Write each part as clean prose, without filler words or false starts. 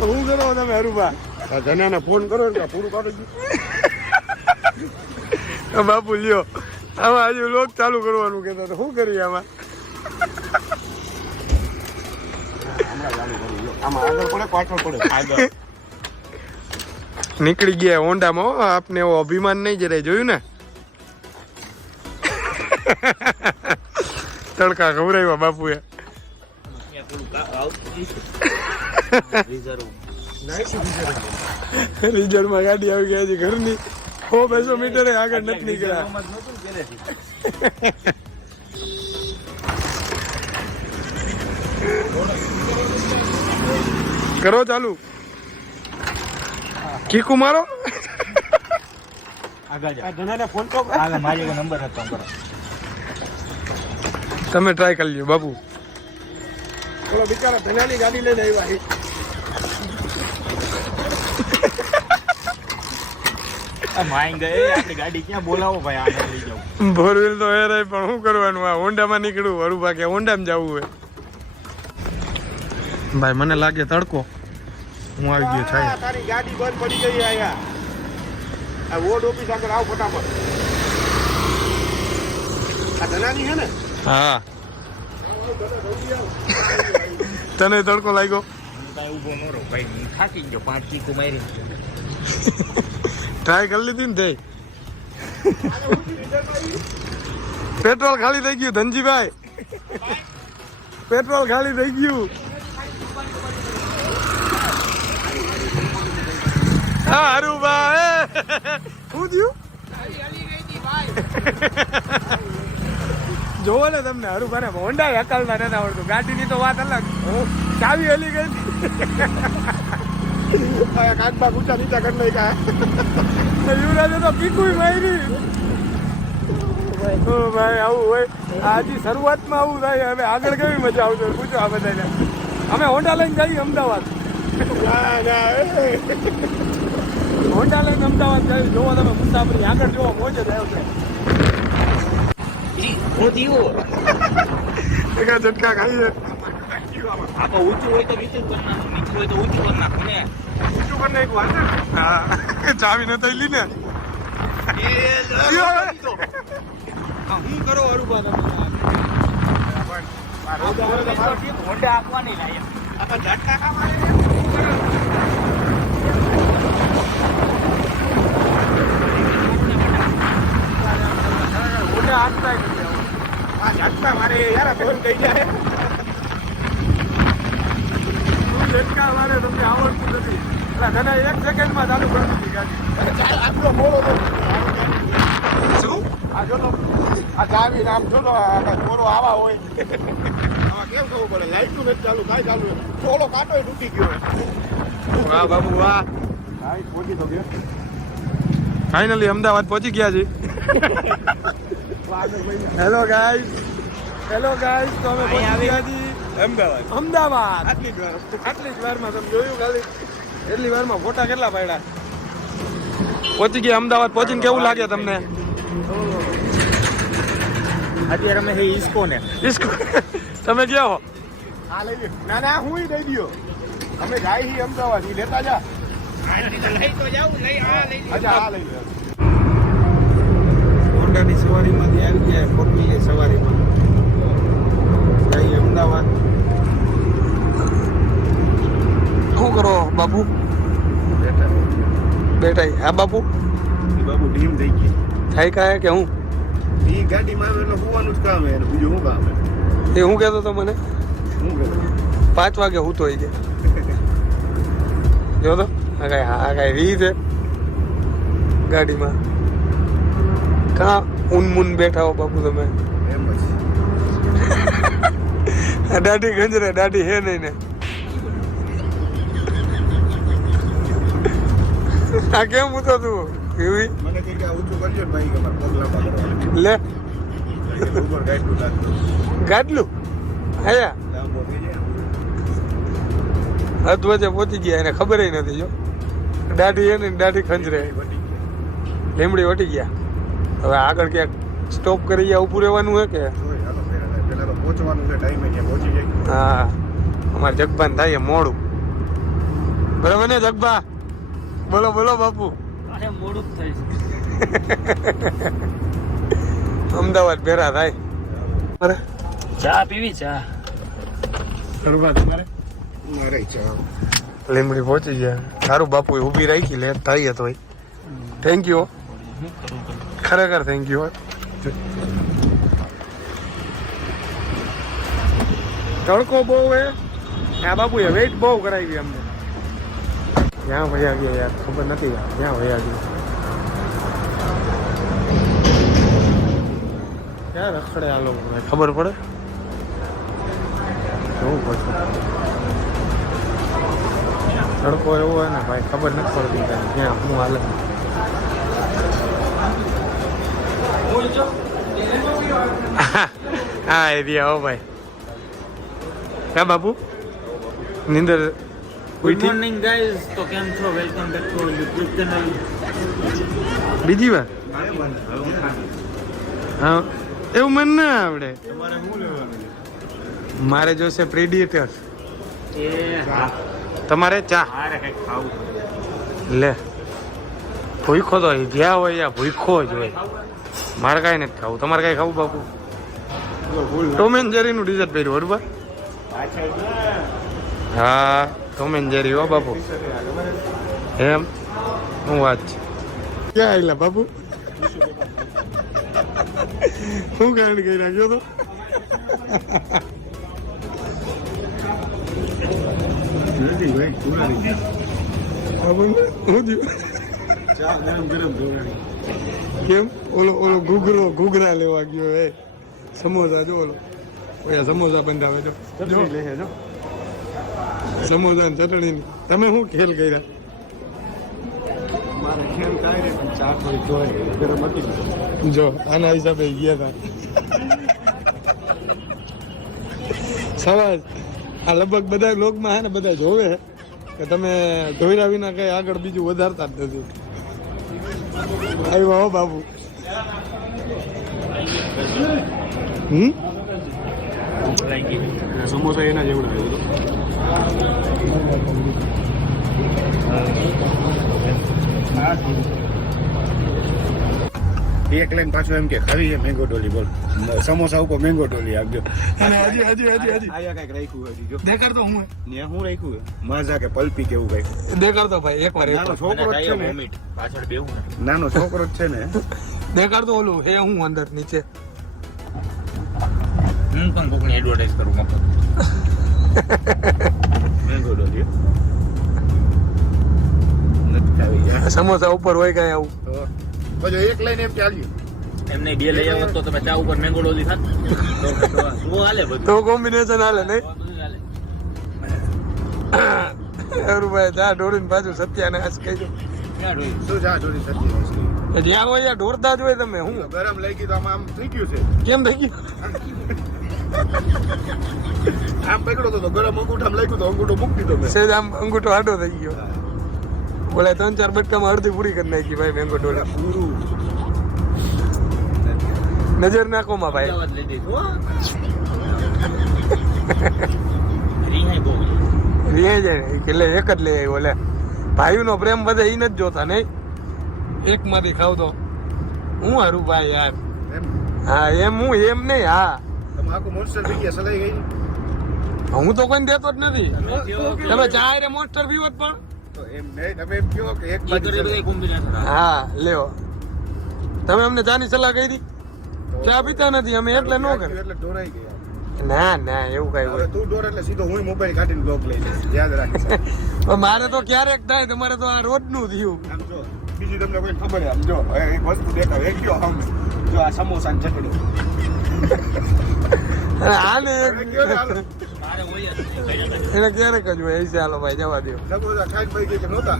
હું કરો તમે હરુભા ધન્યાને ફોન કરો ને પૂરું કાઢી ગયું બાપુ લ્યો આમાં આજે લોક ચાલુ કરવાનું કહેતા તો શું કરીએ આમાં આમાં આગળ પડે પાછળ પડે આગળ નીકળી ગયા હોન્ડામાં આપને એવો અભિમાન નહીં જરાય જોયું ને તડકા ખવડાવ્યા બાપુએ રિઝર્વમાં ગાડી આવી ગઈ છે ઘરની 100-200 મીટર આગળ નથી નીકળ્યા કરો ચાલુ કીકુ મારો તમે ટ્રાય કરી લ્યો બાપુ થોડો બિચારા ધનાની ગાડી લઈને આવ્યા ફોર વ્હીલ તો હેરાય પણ શું કરવાનું આ હોન્ડામાં નીકળવું હરુભા કે હોન્ડામાં જવું હોય ભાઈ મને લાગે તડકો હું આવી ગયો થાય તારી ગાડી બંધ પડી ગઈ આયા આ વોર્ડ ઓફિસ આગળ આવ ફટાફટ આ ધનાની છે ને હા તને તડકો લાગ્યો ટ્રાય કરી લીધી ને તે પેટ્રોલ ખાલી થઈ ગયું ધનજીભાઈ પેટ્રોલ ખાલી થઈ ગયું હા હરુભાઈ શું થયું જોવો ને તમને હરુભાઈ હોન્ડા હકાલતા નથી આવડતું ગાડીની તો વાત અલગ ચાવી હલી ગઈ કાચબા ઊંચા નીચા કરી નાખ્યા યુવરાજે તો પીકું મારી ભાઈ આવું હોય આજી શરૂઆતમાં આવું થાય હવે આગળ કેવી મજા આવશે પૂછો આ બધાને અમે હોન્ડા લઈને જઈએ અમદાવાદ હોન્ડા લઈને અમદાવાદ જઈએ જોવો તમે મુસાફરી આગળ જોવો મોજ જ આવશે ઝટકા ખાઈએ ઊંચું હોય તો નીચું કરી નાખો, નીચું હોય તો ઊંચું કરી નાખો ને. ઊંચું કરી નાખ્યું હા ચાવી ન થઈ ને હું કરો હરુભા તમે હોન્ડા આપવાની લાયા ઝટકા ખા ઝટકા મારે યાર ફોન કહી જાય ઝટકા મારે તમને આવડતું નથી એટલે તને 1 સેકન્ડમાં ચાલુ કરી દીધી ગાડી આટલો મોડો શું આ જો આ ચાવી નામ જો થોડો આવા હોય કેમ ખબર પડે લાઈટનું નથી ચાલુ કાંઈ ચાલુ થોડો કાંટો તૂટી ગયો વાહ બાબુ વાહ હા પહોંચી તો ગયો ફાઇનલી અમદાવાદ પહોંચી ગયા છે હેલો ગાઈસ તો અમે પહોંચી ગયા છીએ અમદાવાદ આટલી જ વારમાં તમે જોયું ખાલી એટલી વારમાં ફોટા કેટલા પાડ્યા પહોંચી ગયા અમદાવાદ પહોંચીને કેવું લાગે તમને અત્યારે અમે ઈસ્કો તમે ગયા હો હા લઈ ના ના હું દઈ દયો અમે જાય છીએ અમદાવાદ ઈ લેતા જા અચ્છા હા લઈ લે હોન્ડાની સવારીમાંથી આવી ગયા ફોરવ્હીલની સવારીમાં જઈએ અમદાવાદ શું કરો બાપુ બેઠા હા બાપુ બાબુ ટીમ થઈ ગઈ થાય કાંઈ કે હું ઈ ગાડીમાં આવે એટલે હોવાનું જ કામ હે બીજું શું કામ હે એ હું કહેતો તો મને શું કરે 5 વાગે હું તો જો તો આ કઈ રીત છે ગાડીમાં કાં ઊન બેઠા હો બાપુ તમે એમ જ દાઢી ગંજરે દાઢી હે નહીં ને આ કેમ ઉતો તું એવી મને કઈ કે ઊંચું કરજો ને ભાઈ કે મારા પગ લાંબા કરવા લે ઉપર ગાડલું લાગતું ગાડલું આયા લાંબો થઈ જાય હદ વચ્ચે પહોંચી ગયા એને ખબર નથી જો દાઢી એને દાઢી ખંજરે લીમડી વટી ગયા હવે આગળ ક્યાંક સ્ટોપ કરી ગયા ઊભું રહેવાનું હે કે પેલા તો પહોંચવાનું છે ટાઈમે ક્યાં પહોંચી જાય હા અમારે જગબાન થાય મોડું. બરાબર ને જગબા? બોલો બોલો બાપુ. અરે મોડું જ થાય અમદાવાદ ભેરા થાય. અરે ચા પીવી ચા. તમારે મારે ચા લીમડી પહોંચી ગયા. સારું બાપુ ઊભી રાખી લે થાય તો થેન્ક યુ, ખરેખર થેન્ક યુ. તડકો બહુ હે આ બાપુએ વેઇટ બહુ કરાવી અમને. ક્યાં વયા ગયા યાર ખબર નથી. ક્યાં વયા ગયા, ક્યાં રખડે આ લોકો ખબર પડે જોવું પડશે. તડકો એવો હોય ને ભાઈ ખબર નથી પડતી ક્યાં હું હાલે. હા એરિયા હો ભાઈ. ક્યાં બાપુ નિંદર ગુડ મોર્નિંગ ગાઈઝ. તો કેમ છો? Welcome back to YouTube channel. બીજી વાર હા એવું મને ના આવડે. મારે જોશે પ્રેડિએટર. એ હા તમારે ચા મારે કઈક ખાવું. લે ભૂખો તો જ્યાં હોય યા ભૂખો જ હોય. મારે કાંઈ નથી ખાવું. તમારે કાંઈ ખાવું બાપુ? ટોમ એન્ડ જેરીનું ડિઝાઇન પહેર્યું બરોબર. હા ટોમ એન્ડ જેરી હો બાપુ. એમ શું વાત છે? ક્યાં આવેલા બાપુ? શું કારણ કહી રાખ્યો તો? કેમ ઓલો ઓલો ઘૂઘરા લેવા ગયો હે. સમોસા જો ઓલો ઓયા સમોસા બંધાવે જો સમોસા ને ચટણી. તમે શું ખેલ કર્યા? જો આના હિસાબે ગયા હતા. સવાજ આ લગભગ બધા લોકમાં હે ને બધા જોવે કે તમે ધોઈરા વિના કઈ આગળ બીજું વધારતા જ નથી. આવ્યા હો બાબુ. સમોસા એના જેવડા એક લાઈન પાછું એમ કે ખરી છે મેંગો ડોલી. બોલ સમોસા ઉપર મેંગો ડોલી આપજો. હજી આયા કઈક રાખ્યું હજી જો દેખાડતો હું ને હું રાખ્યું માઝા કે પલ્પી કેવું કઈક. દેખાડતો ભાઈ એકવાર નાનો છોકરો જ છે ને, પાછળ બેવું ને. નાનો છોકરો જ છે ને. દેખાડતો ઓલું હે હું અંદર નીચે. હું પણ કોકની એડવર્ટાઇઝ કરું મફત. મેંગો ડોલી નથી ખાવી યાર. સમોસા ઉપર હોય કઈ આવું પછી એક લાઈન એમ ચાલ્યું. એમને બે લઈ આવો તો તમે ચા ઉપર મેંગો ડોલી થાત તો શું હાલે બધું? તો કોમ્બિનેશન હાલે નહીં? અરું ભાઈ ચા ઢોળીને પાછું સત્યાનાશ કહી દો. શું ચા જોડી સચ્ચી જ્યાં હોય ત્યાં ઢોળતા જ હોય તમે. હું ગરમ લઈ ગઈ તો આમ થઈ ગયું છે. કેમ થઈ ગયું? આમ પકડો તો ગરમ અંગૂઠામાં લાગ્યું તો અંગૂઠો મૂકી દીધો મેં. સેજ આમ અંગૂઠો આડો થઈ ગયો. બોલે 3-4 બટકામાં અડધી પૂરી કરી નાખી ભાઈ મેંગો ડોલે. પૂરું નજર નાખો માં ભાઈ. અમદાવાદ લઈ દઈશું હો. રીહાઈ બહુ છે. રિયા જાય ને એટલે એક જ લઈ આવ્યો. લે ભાઈનો પ્રેમ વધે એ નથી જોતા નહીં. એક માંથી ખાવ તો હું હારું ભાઈ યાર. એમ હા એમ હું એમ નહીં. હા તમે આખું મોન્સ્ટર થઈ ગયા સલાઈ ગઈ. હું તો કોઈ દેતો જ નથી. તમે ચા રે મોસ્ટર પીવો પણ તો એમ નહીં તમે એમ કહો કે એક એ બાજુ કરે તો એ કોમ્બિનેશન આવે. હા લ્યો તમે અમને ચાની સલાહ કરી. ચા પીતા નથી અમે એટલે ન કરે. એટલે ઢોરાઈ ગયા. ના ના એવું કઈ હવે હોય. તું ઢોર એટલે સીધો હું મોબાઈલ કાઢીને બ્લોક લઈ લઈશ. યાદ રાખ. પણ મારે તો ક્યારેક થાય. તમારે તો આ રોજનું થયું. આમ જો બીજી તમને કોઈ ખબર આમ જો એક વસ્તુ દેખાવ એક જો આમ જો આ સમોસા ની ચટણી. અને આને એક હવે કયો ને હાલો. મારે હોય જ નહીં. એને ક્યારેક જ હોય. એસે હાલો ભાઈ જવા દો. સમોસા ખાઈ પડી ગઈ કે નહોતા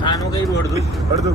ખાનું કર્યું અડધું અડધું